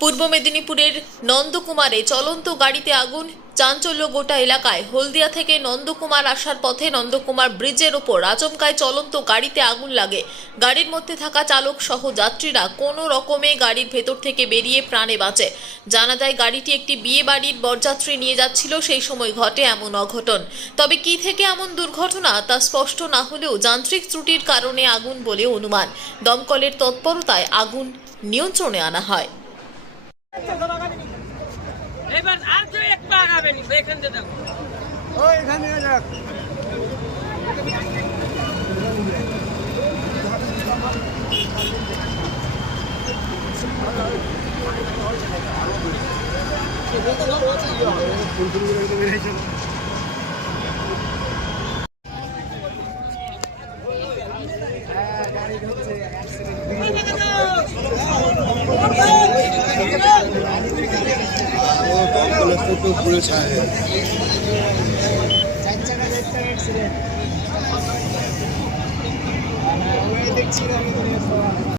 পূর্ব মেদিনীপুরের নন্দকুমারে চলন্ত গাড়িতে আগুন, চাঞ্চল্য গোটা এলাকায়। হলদিয়া থেকে নন্দকুমার আসার পথে নন্দকুমার ব্রিজের ওপর আচমকায় চলন্ত গাড়িতে আগুন লাগে। গাড়ির মধ্যে থাকা চালক সহ যাত্রীরা কোনো রকমে গাড়ির ভেতর থেকে বেরিয়ে প্রাণে বাঁচে। জানা যায় গাড়িটি একটি বিয়ে বাড়ির বরযাত্রী নিয়ে যাচ্ছিল, সেই সময় ঘটে এমন অঘটন। তবে কি থেকে এমন দুর্ঘটনা তা স্পষ্ট না হলেও যান্ত্রিক ত্রুটির কারণে আগুন বলে অনুমান। দমকলের তৎপরতায় আগুন নিয়ন্ত্রণে আনা হয়। এবার আর কেউ একটু আগাবেন, এখান থেকে দেখো এখানে রাখ। तो पूरे छाए हैं।